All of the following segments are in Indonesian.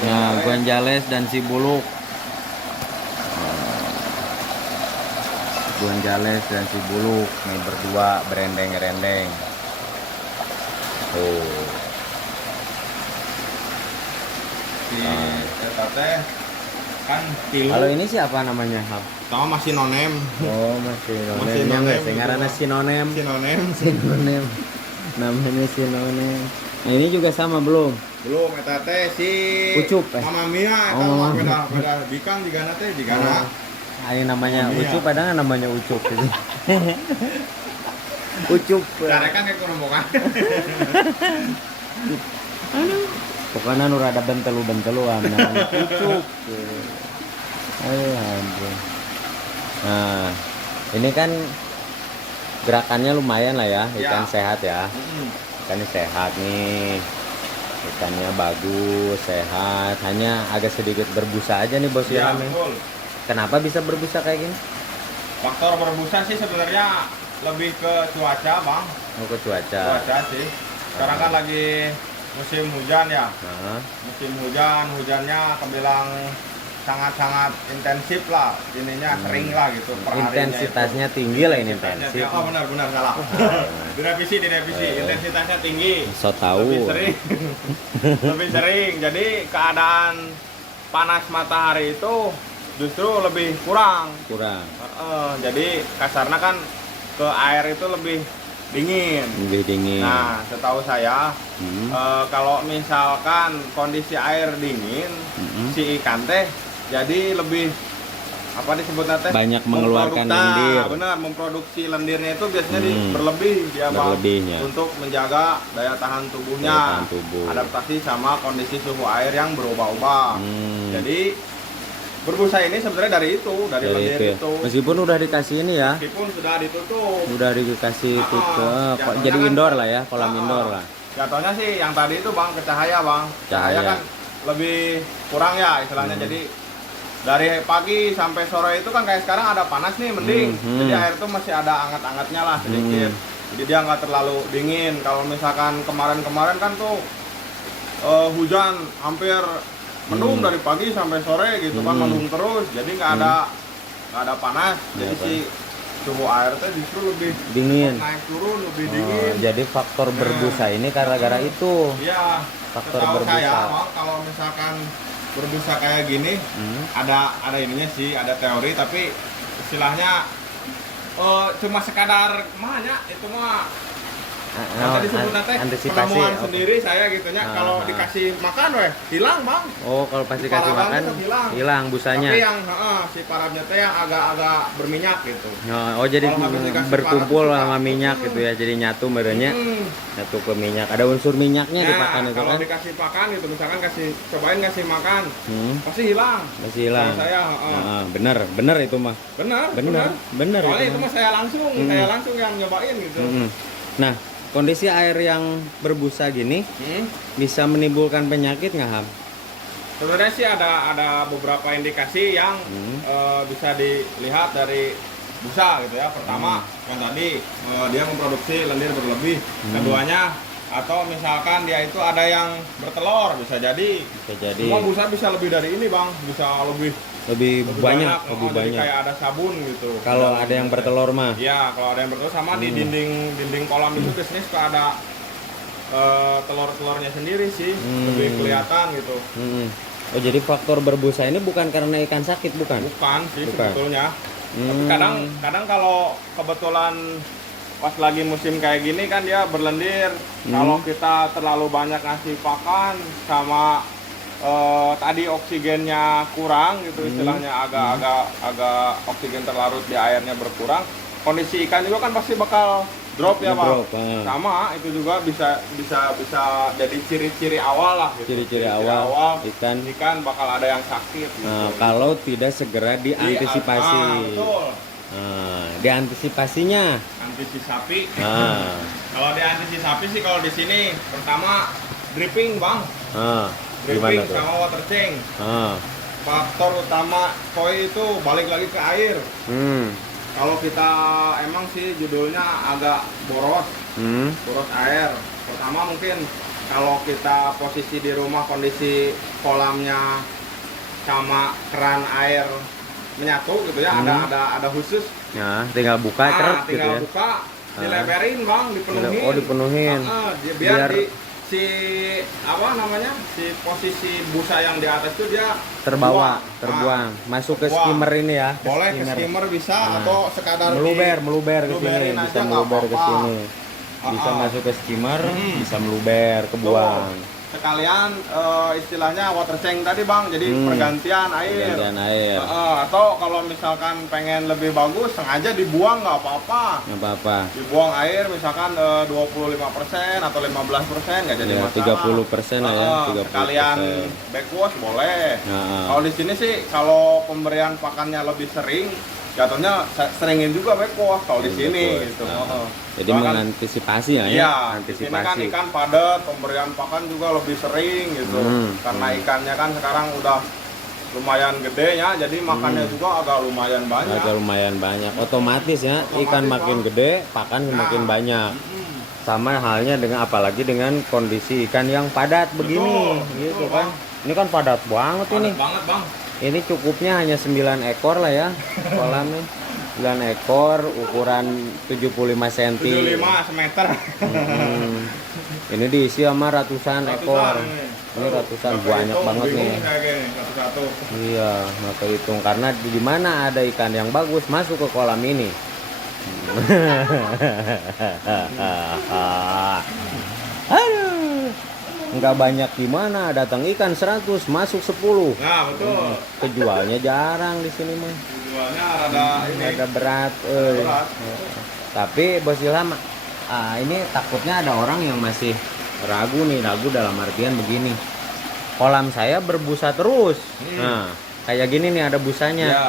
Nah, Gonzales dan Sibuluk. Gonzales dan Sibuluk nih berdua berendeng-rendeng. Tuh. Si Eta teh kan kilo. Kalau ini siapa namanya, Hap? Sama masih nonem. Oh, masih Masih nonemnya nonem nggak? gitu, Sengarannya Bang. sinonem. Sinonem. Sinonem. Namanya sinonem. Nah, ini juga sama belum? Belum eta teh si Ucup, Mama Mia eta Oh, mah Mama. beda bikang digana teh digana. Ini namanya Mama Mia. Ucup, ada nggak namanya Ucup gitu? Ucup. Carekan kayak kurang bokan. Pokoknya nur ada bentelu-benteluan namanya Ucup. Aduh. Nah, ini kan gerakannya lumayan lah ya, ikan Ya. sehat ya. Ikannya sehat nih. Ikannya bagus, sehat. Hanya agak sedikit berbusa aja nih bos Ya, ya. Nih. betul. Kenapa bisa berbusa kayak gini? Faktor berbusa sih sebenarnya lebih ke cuaca, Bang. Oh, ke cuaca. Cuaca sih. Sekarang kan lagi musim hujan ya. Nah, Musim hujan, hujannya kebilang sangat-sangat intensif lah, ininya kering lah gitu perharinya intensitasnya itu. tinggi lah ini Intensitasnya intensif. tinggi. Oh benar salah. direvisi intensitasnya tinggi. So tahu. Lebih sering. Lebih sering. Jadi keadaan panas matahari itu justru lebih kurang. Kurang. Jadi kasarnya kan ke air itu lebih dingin. Lebih dingin. Nah, setahu saya kalau misalkan kondisi air dingin, si ikan teh jadi lebih apa disebutnya teh? Banyak mengeluarkan Memproduk- lendir. Benar, memproduksi lendirnya itu biasanya berlebih dia Bang. Berlebihnya. Untuk menjaga daya tahan tubuhnya. Daya tahan tubuh. Adaptasi sama kondisi suhu air yang berubah-ubah. Jadi berbusa ini sebenarnya dari lendir ya. itu. Meskipun udah dikasih ini ya, Meskipun sudah ditutup. udah dikasih tipe kok jatuhnya jadi kan- indoor lah ya, kolam indoor lah. Jatuhnya sih yang tadi itu Bang ke cahaya Bang. Cahaya. Cahaya kan lebih kurang ya istilahnya. Jadi dari pagi sampai sore itu kan kayak sekarang ada panas nih mending. Jadi air itu masih ada anget-angetnya lah sedikit. Jadi dia nggak terlalu dingin. Kalau misalkan kemarin-kemarin kan tuh hujan hampir mendung dari pagi sampai sore gitu kan, mendung terus. Jadi nggak ada panas. Jadi si suhu air teh justru lebih Dingin. naik turun lebih dingin. Jadi faktor berbusa ini gara-gara itu. Iya, Faktor setahu berbusa. saya Bang, kalau misalkan berbusa kayak gini ada ininya sih, ada teori, tapi istilahnya cuma sekadar mahnya itu mah tadi sebutnya teh antisipasi. penemuan Oh. sendiri saya gitunya. Kalau dikasih makan hilang Bang. Oh, kalau pasti Si kasih parabangnya makan tuh hilang busanya. Tapi yang si parabnya teh yang agak-agak berminyak gitu. Oh, jadi Kalau habis dikasih berkumpul parab, sama minyak gitu ya. Jadi nyatu merenya. Nyatu ke minyak. Ada unsur minyaknya di pakan itu kalau kan. dikasih pakan gitu, misalkan cobain kasih makan, pasti hilang. Masih hilang. Kalau saya, bener itu mah. benar. Bener Soalnya itu mah. mah saya langsung yang nyobain gitu. Nah, kondisi air yang berbusa gini bisa menimbulkan penyakit nggak, Ham? Sebenarnya sih ada beberapa indikasi yang bisa dilihat dari busa gitu ya. Pertama, yang tadi dia memproduksi lendir berlebih. Keduanya, atau misalkan dia itu ada yang bertelur, bisa jadi. Semua busa bisa lebih dari ini Bang, bisa lebih banyak. Jadi kayak ada sabun gitu. Kalau ada yang bertelur mah. Iya, kalau ada yang bertelur sama di dinding kolam itu biasanya suka ada telur-telurnya sendiri sih, lebih kelihatan gitu. Oh, jadi faktor berbusa ini bukan karena ikan sakit, bukan? Bukan sih Bukan. sebetulnya. Tapi kadang kalau kebetulan pas lagi musim kayak gini kan dia berlendir. Kalau kita terlalu banyak ngasih pakan sama tadi oksigennya kurang gitu, istilahnya agak oksigen terlarut di airnya berkurang, kondisi ikan juga kan pasti bakal drop ya Bang. Sama itu juga bisa jadi ciri-ciri awal lah gitu. Ciri-ciri awal ikan bakal ada yang sakit gitu. Nah, kalau tidak segera diantisipasi. Betul. Nah, diantisipasinya. Antisipasi. Nah. Kalau diantisipasi sih kalau di sini pertama dripping Bang. Gimana Dripping tuh? sama water change. Faktor utama koi itu balik lagi ke air. Kalau kita emang sih judulnya agak boros air. Pertama mungkin kalau kita posisi di rumah kondisi kolamnya sama keran air menyatu gitu ya, ada khusus. Ya, tinggal buka ceret gitu Tinggal ya. buka, dilebarin bang, dipenuhin. Oh, dipenuhin. Biar di si apa namanya, si posisi busa yang di atas itu dia terbuang, buang. masuk ke Buang. skimmer ini ya. Boleh ke skimmer bisa, atau sekadar meluber ke sini, meluberin aja, bisa nggak meluber ke apa-apa. sini. Bisa masuk ke skimmer, bisa meluber, kebuang. Sekalian istilahnya water change tadi bang, jadi pergantian air. Pergantian air. Atau kalau misalkan pengen lebih bagus, sengaja dibuang nggak apa-apa. Nggak apa-apa. Dibuang air misalkan 25% atau 15% nggak jadi Ya, masalah. 30% lah ya. 30%. Sekalian backwash boleh. Nah, Kalau di sini sih kalau pemberian pakannya lebih sering, jatuhnya seringin juga backwash kalau di sini gitu. Jadi Bahkan- mengantisipasi ya, Iya, di sini kan antisipasi. ikan padat, pemberian pakan juga lebih sering gitu. Karena ikannya kan sekarang udah lumayan gede ya, jadi makannya juga agak lumayan banyak. Agak lumayan banyak. Otomatis ya, ikan Otomatis, makin Bang. gede, pakan makin banyak. Sama halnya dengan apalagi dengan kondisi ikan yang padat begini, gitu betul, kan. Ini kan padat banget ini. Padat banget bang. Ini cukupnya hanya 9 ekor lah ya kolamnya. 9 ekor ukuran 75 cm. 75 semeter. Ini diisi sama ratusan ekor. Ini ratusan, banyak banget nih. Kayak gini, satu-satu. Iya, nggak kehitung karena di mana ada ikan yang bagus masuk ke kolam ini. Aduh, nggak banyak gimana, datang ikan 100 masuk 10. Nah betul. Kejualnya jarang di sini mah. Tujuannya rada ini. Ada berat. Berat. Tapi Bos Ilham, ini takutnya ada orang yang masih ragu nih, ragu dalam artian begini. Kolam saya berbusa terus. Nah, kayak gini nih ada busanya. Ya,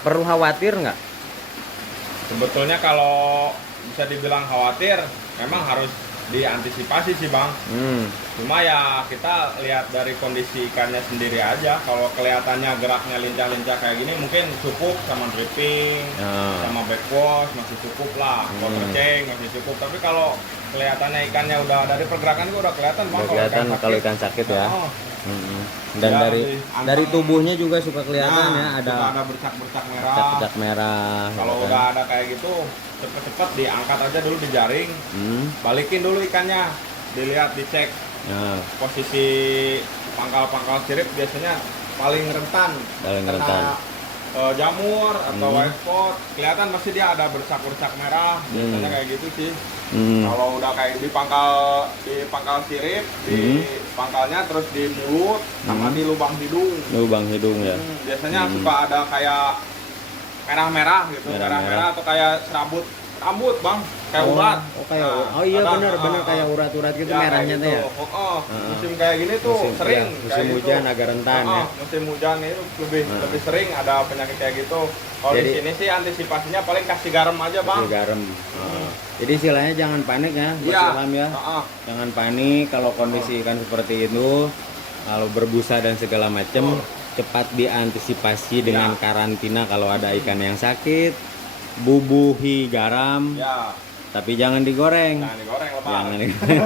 Perlu khawatir nggak? sebetulnya kalau bisa dibilang khawatir, memang harus diantisipasi sih bang. Cuma ya kita lihat dari kondisi ikannya sendiri aja. Kalau kelihatannya geraknya lincah-lincah kayak gini, mungkin cukup sama dripping, sama backwash masih cukup lah. Water change masih cukup. Tapi kalau kelihatannya ikannya udah dari pergerakan juga udah kelihatan bang. Udah kelihatan kalau ikan sakit ya. Oh, Dan Ya, dari anteng. dari tubuhnya juga suka kelihatan ya, suka ada bercak-bercak merah. bercak merah. Kalau gitu kan. udah ada kayak gitu, cepet-cepet diangkat aja dulu, dijaring, balikin dulu ikannya, dilihat, dicek Nah, posisi pangkal-pangkal sirip biasanya paling rentan Paling kena rentan. Jamur atau white spot, kelihatan pasti dia ada bercak-bercak merah, biasanya kayak gitu sih. Kalau udah kayak di pangkal sirip, di pangkalnya, terus di mulut sama di lubang hidung. lubang hidung ya. Biasanya suka ada kayak merah-merah gitu, Merah-merah. merah-merah atau kayak serabut rambut bang, kayak urat. Oh, kayak Nah, oh iya ada, benar kayak urat-urat gitu ya, merahnya kayak tuh ya. gitu. Musim kayak gini tuh sering musim kayak gitu. hujan agak rentan ya. Musim hujan itu lebih sering ada penyakit kayak gitu. Kalau di Jadi- sini sih antisipasinya paling kasih garam aja bang. Kasih garam. Jadi istilahnya jangan panik ya, Bos Iya. Ilham ya. Jangan panik kalau kondisi ikan seperti itu, kalau berbusa dan segala macam, cepat diantisipasi dengan karantina kalau ada ikan yang sakit, bubuhi garam, Ya, tapi jangan digoreng. jangan digoreng lebar. Jangan digoreng.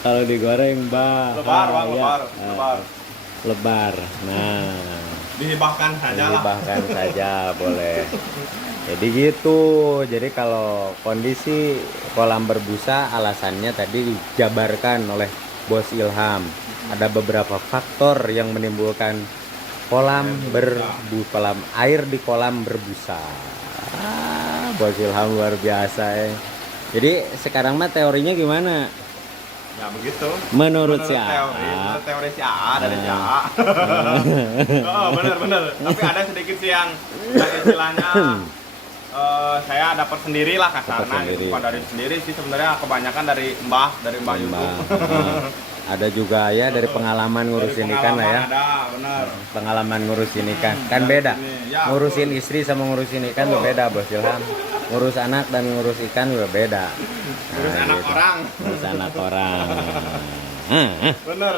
Kalau digoreng Lebar bang, bahaya. lebar. Lebar. Nah, Dihibahkan saja lah. bahkan saja boleh. Jadi gitu. Jadi kalau kondisi kolam berbusa, alasannya tadi dijabarkan oleh Bos Ilham. Ada beberapa faktor yang menimbulkan kolam air di kolam berbusa. Bos Ilham luar biasa ya. Jadi sekarang mah teorinya gimana? Ya begitu. Menurut si teori si AA dari si AA. Oh, bener. Tapi ada sedikit sih yang istilahnya saya dapat sendiri lah kasarnya. sendiri. Bukan dari sendiri sih sebenarnya, kebanyakan dari mbah YouTube. Ada juga ya dari pengalaman ngurusin Dari ikan lah ya. pengalaman ada, bener. Pengalaman ngurusin ikan kan dari beda. sini. Ya, Ngurusin istri sama ngurusin ikan tuh beda, Bos Ilham. Ngurus anak dan ngurus ikan juga beda. Ngurus anak gitu. orang. Ngurus anak orang. Bener.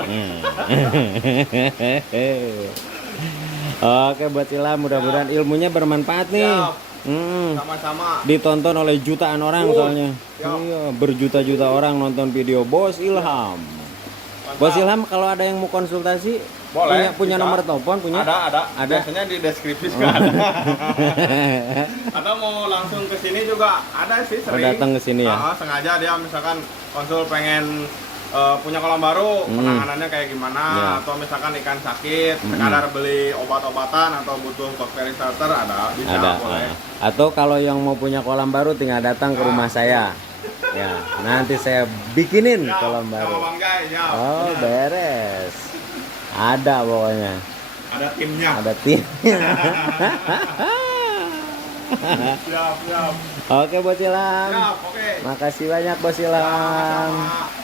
Oke, buat Ilham, mudah-mudahan ilmunya bermanfaat nih. Siap. Sama-sama. Ditonton oleh jutaan orang soalnya. Siap. Iya, berjuta-juta orang nonton video Bos Ilham. Bos Ilham kalau ada yang mau konsultasi, Boleh, punya bisa. nomor telepon, punya? Ada. Ada. Biasanya di deskripsi juga ada. Atau mau langsung ke sini juga ada sih sering. datang ke sini ya? Sengaja dia misalkan konsul pengen punya kolam baru, penanganannya kayak gimana, Ya. atau misalkan ikan sakit, sekadar beli obat-obatan atau butuh bakteri starter ada, bisa Ada. boleh. Atau kalau yang mau punya kolam baru tinggal datang ke rumah saya. Ya, nanti saya bikinin Siap, kolam sama baru. Bang Jai, siap. Oh, beres. Ada pokoknya. Ada timnya. Ada tim. Siap. Oke, Bos Ilham. Siap, oke. Makasih banyak Bos Ilham. Sama-sama.